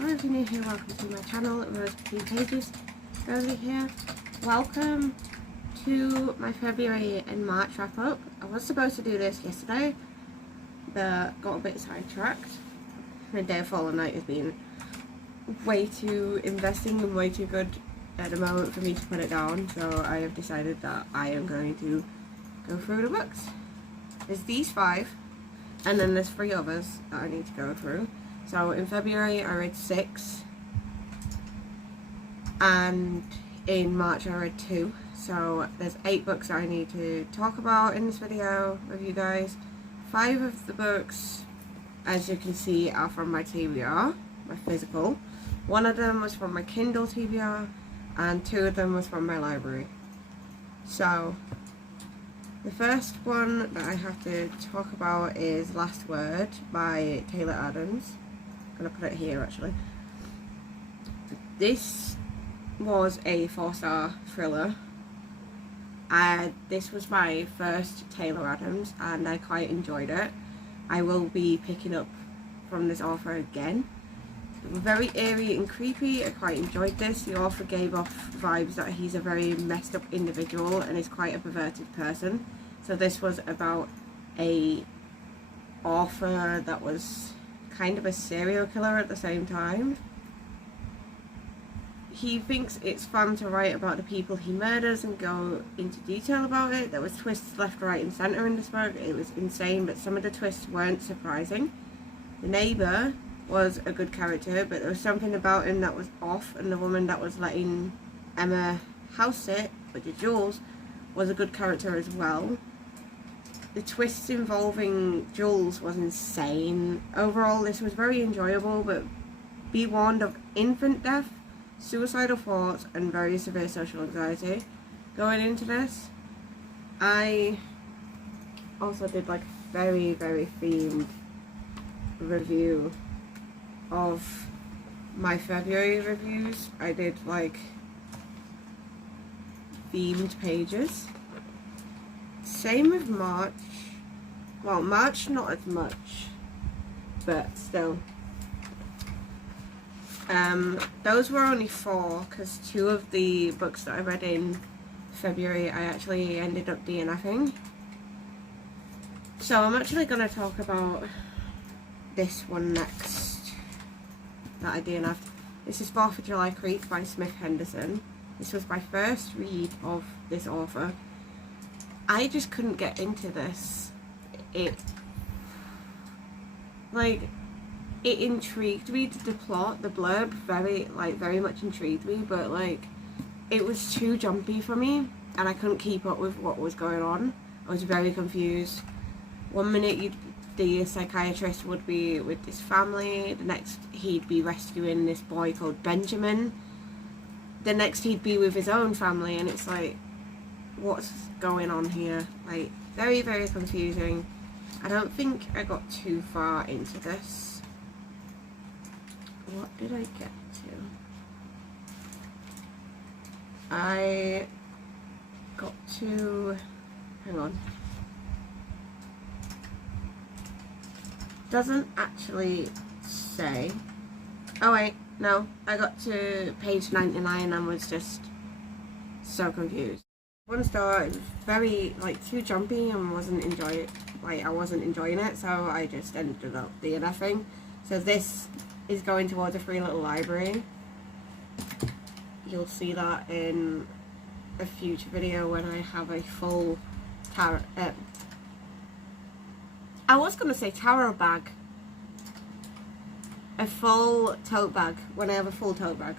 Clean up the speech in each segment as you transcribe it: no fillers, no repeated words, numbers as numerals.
Hello, if you're new here, welcome to my channel, Rose Between Pages. Rosie here. Welcome to my February and March wrap up. I was supposed to do this yesterday, but got a bit sidetracked. My day of Fallen Night has been way too investing and way too good at the moment for me to put it down, so I have decided that I am going to go through the books. There's these 5, and then there's 3 others that I need to go through. So in February I read 6, and in March I read 2. So there's 8 books that I need to talk about in this video with you guys. 5 of the books, as you can see, are from my TBR, my physical. 1 of them was from my Kindle TBR, and 2 of them was from my library. So the first one that I have to talk about is Last Word by Taylor Adams. I'm going to put it here actually. This was a 4-star thriller. This was my first Taylor Adams and I quite enjoyed it. I will be picking up from this author again. Very eerie and creepy. I quite enjoyed this. The author gave off vibes that he's a very messed up individual and is quite a perverted person. So this was about a author that was kind of a serial killer at the same time. He thinks it's fun to write about the people he murders and go into detail about it. There was twists left, right and centre in this book. It was insane, but some of the twists weren't surprising. The neighbour was a good character, but there was something about him that was off, and the woman that was letting Emma house sit, which is Jules, was a good character as well. The twists involving Jules was insane. Overall, this was very enjoyable, but be warned of infant death, suicidal thoughts, and very severe social anxiety going into this. I also did like very themed review of my February reviews. I did like themed pages. Same with March. Well, March not as much, but still. Those were only 4 because 2 of the books that I read in February I actually ended up DNFing. So I'm actually going to talk about this one next that I DNF'd. This is 4th of July Creek by Smith Henderson. This was my first read of this author. I just couldn't get into this. It intrigued me, the plot, the blurb very much intrigued me, but like it was too jumpy for me and I couldn't keep up with what was going on. I was very confused. One minute the psychiatrist would be with this family, the next he'd be rescuing this boy called Benjamin, the next he'd be with his own family, and it's like, what's going on here? Like, very confusing. I don't think I got too far into this. What did I get to? I got to, hang on, doesn't actually say. Oh wait, no, I got to page 99 and was just so confused. 1 star, it was very too jumpy and I wasn't enjoying it, so I just ended up DNFing. So this is going towards a free little library. You'll see that in a future video when I have a full tarot. I was going to say tarot bag. A full tote bag, when I have a full tote bag.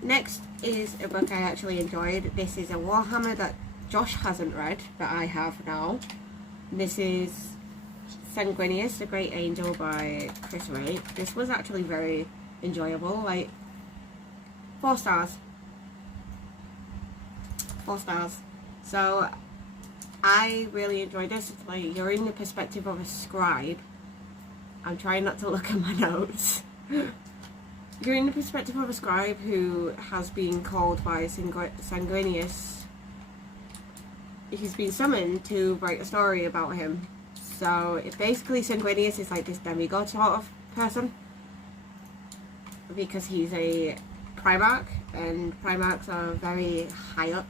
Next is a book I actually enjoyed. This is a Warhammer that Josh hasn't read, but I have now. This is Sanguinius, the Great Angel by Chris Ray. This was actually very enjoyable, 4 stars. 4 stars. So I really enjoyed this. It's you're in the perspective of a scribe. I'm trying not to look at my notes. You're in the perspective of a scribe who has been called by Sanguinius. He's been summoned to write a story about him. So basically Sanguinius is like this demigod sort of person. because he's a Primarch, and Primarchs are very high up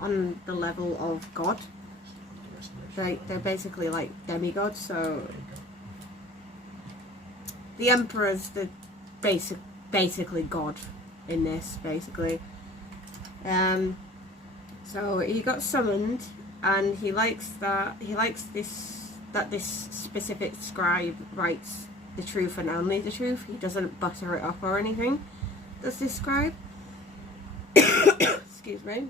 on the level of God. They're basically like demigods, so the Emperor's the basically God in this, basically. So he got summoned, and he likes that this specific scribe writes the truth and only the truth. He doesn't butter it up or anything, does this scribe. Excuse me.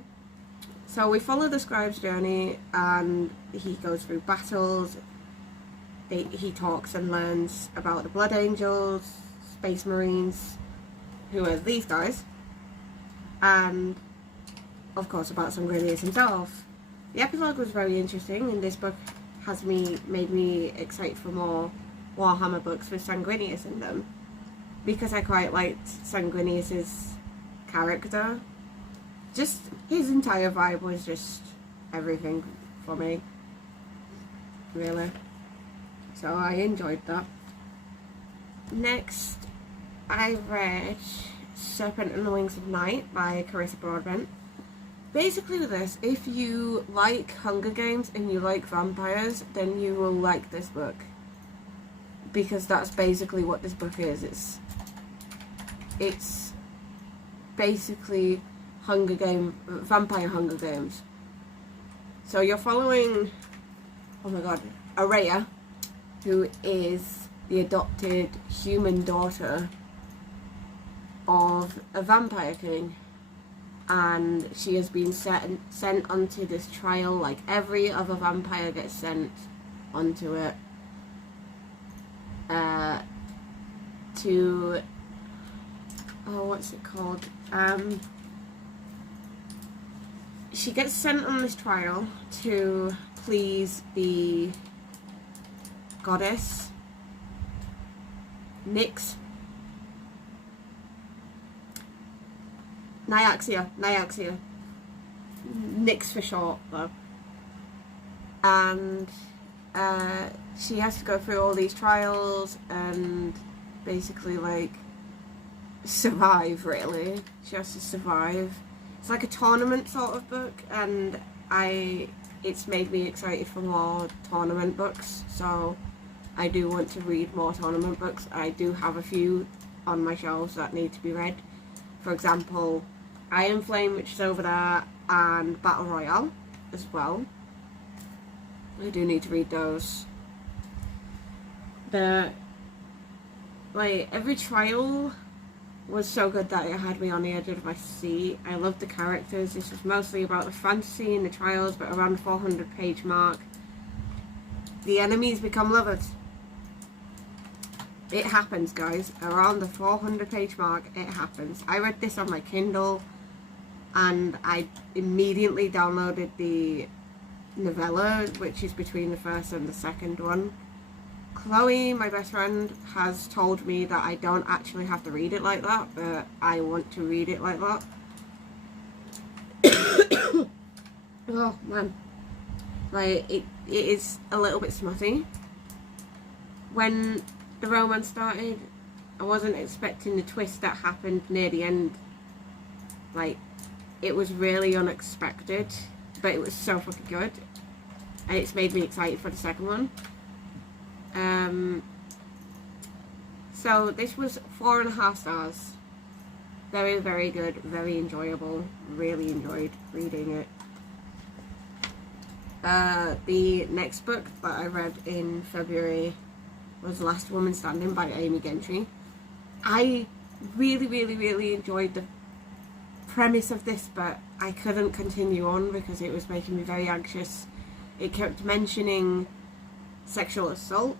So we follow the scribe's journey, and he goes through battles. He talks and learns about the Blood Angels, Space Marines, who are these guys, and of course about Sanguinius himself. The epilogue was very interesting, and this book has made me excited for more Warhammer books with Sanguinius in them, because I quite liked Sanguinius's character. Just his entire vibe was just everything for me, really. So I enjoyed that. Next, I read Serpent and the Wings of Night by Carissa Broadbent. Basically with this, if you like Hunger Games and you like vampires, then you will like this book. Because that's basically what this book is. It's basically vampire Hunger Games. So you're following, oh my god, Araya, who is the adopted human daughter of a vampire king. And she has been sent onto this trial like every other vampire gets sent onto it. What's it called? She gets sent on this trial to please the goddess Nyaxia. Nyx for short, though. And she has to go through all these trials and basically, like, survive, really. She has to survive. It's like a tournament sort of book, and it's made me excited for more tournament books, so I do want to read more tournament books. I do have a few on my shelves that need to be read. For example, Iron Flame, which is over there, and Battle Royale as well. I do need to read those. But, like, every trial was so good that it had me on the edge of my seat. I loved the characters. This was mostly about the fantasy and the trials, but around the 400-page mark, the enemies become lovers. It happens, guys. Around the 400-page mark, it happens. I read this on my Kindle, and I immediately downloaded the novella, which is between the first and the second one. Chloe, my best friend, has told me that I don't actually have to read it like that, but I want to read it like that. Oh, man. Like, it is a little bit smutty. When the romance started, I wasn't expecting the twist that happened near the end. Like, it was really unexpected, but it was so fucking good, and it's made me excited for the second one. So this was 4.5 stars. Very, very good, very enjoyable. Really enjoyed reading it. The next book that I read in February was Last Woman Standing by Amy Gentry. I really, really, really enjoyed the premise of this, but I couldn't continue on because it was making me very anxious. It kept mentioning sexual assault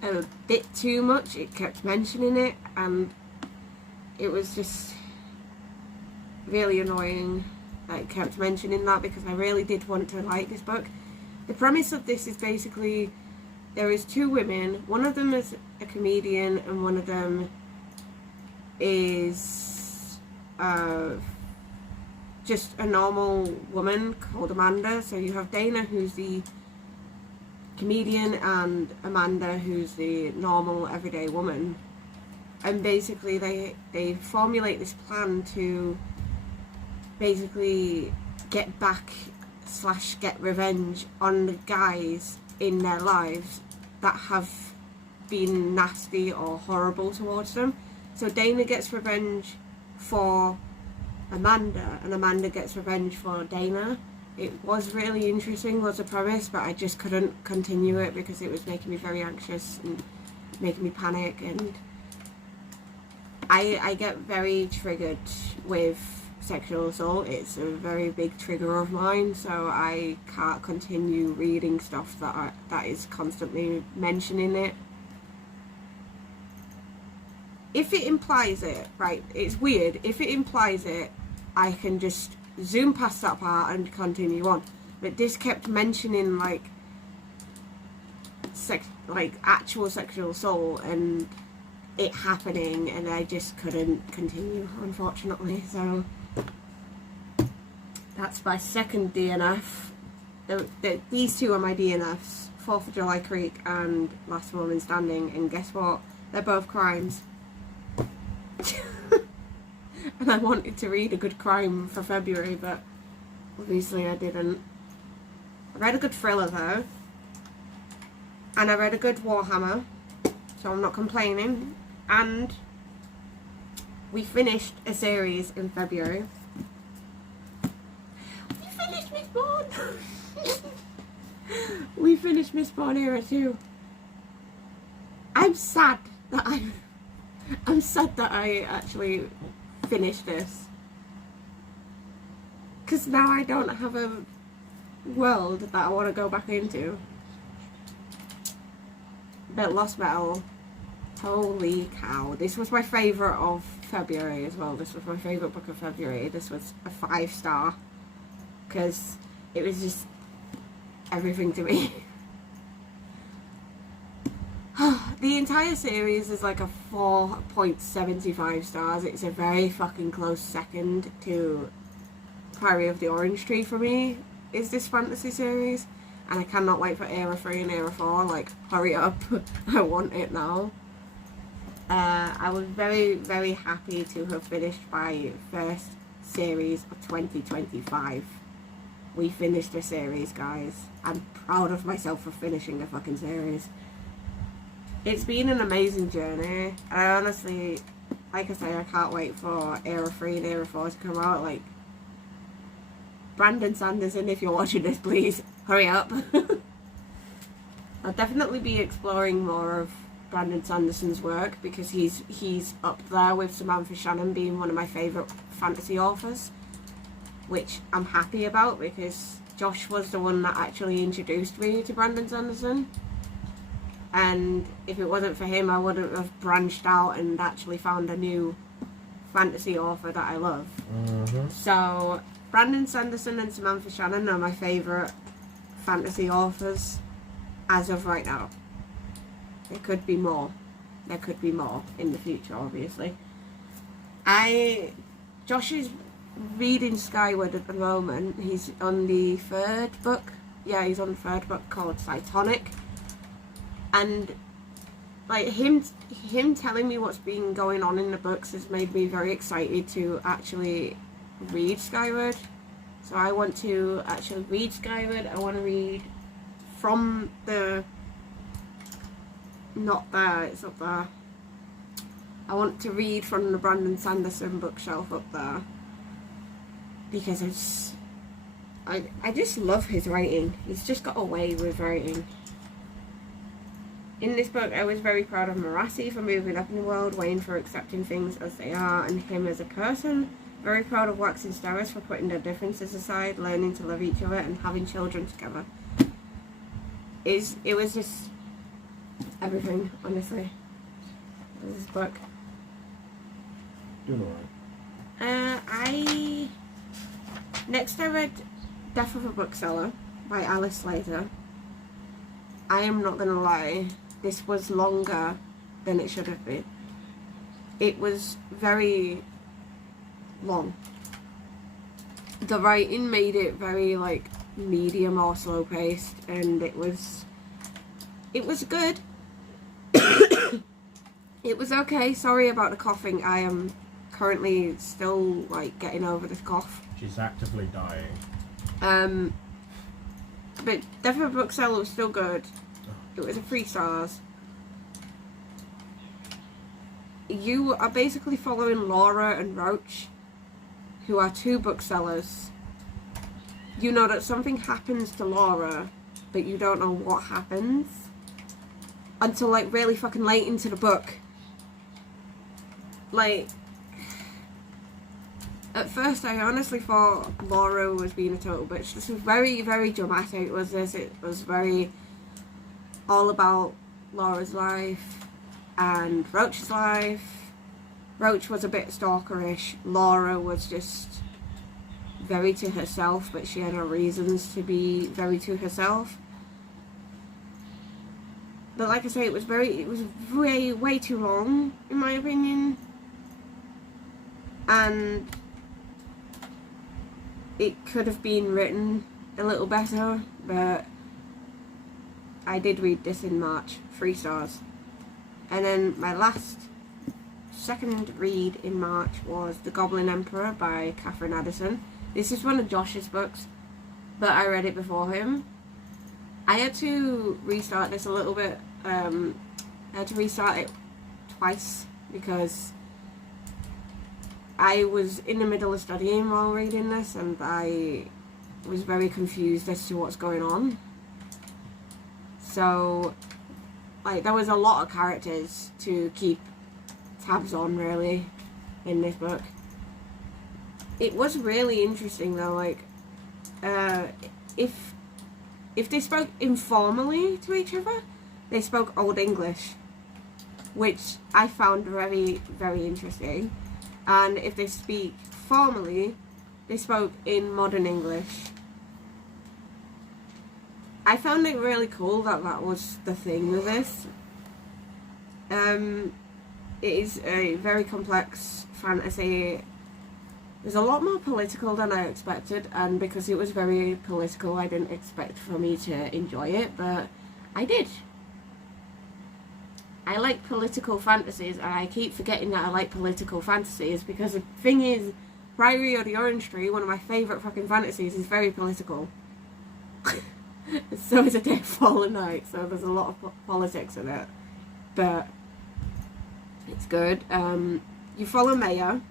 a bit too much. It kept mentioning it, and it was just really annoying that it kept mentioning that, because I really did want to like this book. The premise of this is basically there is two women. One of them is a comedian, and one of them is just a normal woman called Amanda. So you have Dana, who's the comedian, and Amanda, who's the normal everyday woman. And basically they formulate this plan to basically get back / get revenge on the guys in their lives that have been nasty or horrible towards them. So Dana gets revenge for Amanda, and Amanda gets revenge for Dana. It was really interesting, was the premise, but I just couldn't continue it because it was making me very anxious and making me panic, and I get very triggered with sexual assault. It's a very big trigger of mine, so I can't continue reading stuff that is constantly mentioning it. If it implies it, right, it's weird, if it implies it, I can just zoom past that part and continue on. But this kept mentioning like actual sexual assault and it happening, and I just couldn't continue, unfortunately. So that's my second DNF. These two are my DNFs, 4th of July Creek and Last Woman Standing, and guess what? They're both crimes. And I wanted to read a good crime for February, but obviously I didn't. I read a good thriller though, and I read a good Warhammer, so I'm not complaining. And we finished a series in February. We finished Mistborn! We finished Mistborn Era 2. I'm sad that I actually finished this, because now I don't have a world that I want to go back into. But Lost Metal, holy cow, this was my favourite of February as well. This was my favourite book of February. This was a 5-star because it was just everything to me. The entire series is like a 4.75 stars. It's a very fucking close second to Priory of the Orange Tree for me, is this fantasy series. And I cannot wait for Era 3 and Era 4, like, hurry up. I want it now. I was very, very happy to have finished my first series of 2025. We finished a series, guys. I'm proud of myself for finishing a fucking series. It's been an amazing journey. I honestly, like I say, I can't wait for Era 3 and Era 4 to come out. Like, Brandon Sanderson, if you're watching this, please, hurry up. I'll definitely be exploring more of Brandon Sanderson's work, because he's up there with Samantha Shannon being one of my favourite fantasy authors, which I'm happy about, because Josh was the one that actually introduced me to Brandon Sanderson. And if it wasn't for him, I wouldn't have branched out and actually found a new fantasy author that I love. So Brandon Sanderson and Samantha Shannon are my favourite fantasy authors as of right now. There could be more. There could be more in the future, obviously. Josh is reading Skyward at the moment. He's on the 3rd book. Yeah, he's on the 3rd book called Cytonic. And like him telling me what's been going on in the books has made me very excited to actually read Skyward. So I want to actually read Skyward. I want to read from the... Not there, it's up there. I want to read from the Brandon Sanderson bookshelf up there, because it's... I just love his writing. He's just got a way with writing. In this book, I was very proud of Marassi for moving up in the world, Wayne for accepting things as they are, and him as a person. Very proud of Wax and Starris for putting their differences aside, learning to love each other, and having children together. It was just everything, honestly. This book. Doing alright. Next I read Death of a Bookseller by Alice Slater. I am not gonna lie, this was longer than it should have been. It was very long. The writing made it very like medium or slow paced, and it was good. It was okay. Sorry about the coughing. I am currently still like getting over this cough. She's actively dying. But Definitely Bookseller was still good. It was a 3 stars. You are basically following Laura and Roach, who are 2 booksellers. You know that something happens to Laura, but you don't know what happens until like really fucking late into the book. Like, at first I honestly thought Laura was being a total bitch. This was very, very dramatic, was this. It was very all about Laura's life and Roach's life. Roach was a bit stalkerish. Laura was just very to herself, but she had her reasons to be very to herself. But like I say, it was way too long, in my opinion. And it could have been written a little better, but I did read this in March, 3 stars. And then my second read in March was The Goblin Emperor by Catherine Addison. This is one of Josh's books, but I read it before him. I had to restart this a little bit. I had to restart it twice because I was in the middle of studying while reading this, and I was very confused as to what's going on. So, like, there was a lot of characters to keep tabs on, really, in this book. It was really interesting, though, like, if they spoke informally to each other, they spoke Old English, which I found very, very interesting. And if they speak formally, they spoke in modern English. I found it really cool that that was the thing with this. It is a very complex fantasy. There's a lot more political than I expected, and because it was very political, I didn't expect for me to enjoy it, but I did. I like political fantasies, and I keep forgetting that I like political fantasies, because the thing is, Priory of the Orange Tree, one of my favourite fucking fantasies, is very political. So is A Day of Fallen Night, so there's a lot of politics in it, but it's good. You follow Mayor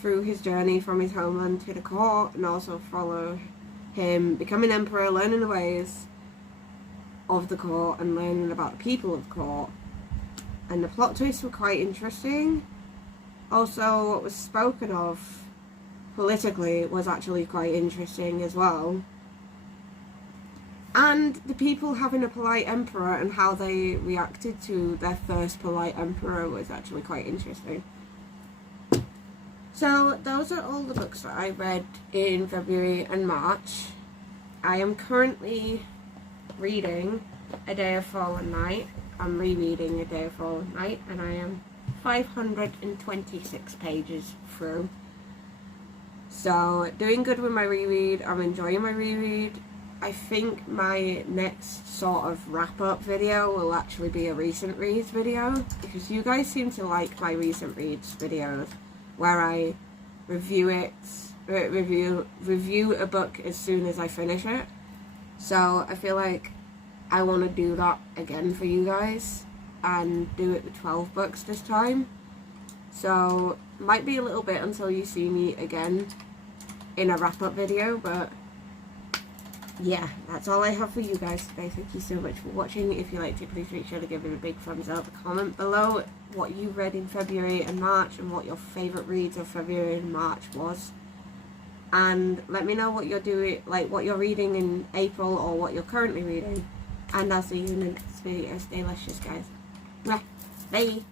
through his journey from his homeland to the court, and also follow him becoming emperor, learning the ways of the court and learning about the people of the court. And the plot twists were quite interesting. Also, what was spoken of politically was actually quite interesting as well. And the people having a polite emperor and how they reacted to their first polite emperor was actually quite interesting. So those are all the books that I read in February and March. I am currently reading A Day of Fallen Night. I'm rereading A Day of Fallen Night, and I am 526 pages through. So, doing good with my reread. I'm enjoying my reread. I think my next sort of wrap-up video will actually be a recent reads video, because you guys seem to like my recent reads videos, where I review a book as soon as I finish it. So I feel like I want to do that again for you guys, and do it with 12 books this time. So might be a little bit until you see me again in a wrap-up video, but yeah, that's all I have for you guys today. Thank you so much for watching. If you liked it, please make sure to give it a big thumbs up. Comment below what you read in February and March, and what your favourite reads of February and March was. And let me know what you're doing, like what you're reading in April, or what you're currently reading. And I'll see you in the next video. Stay luscious, guys. Bye.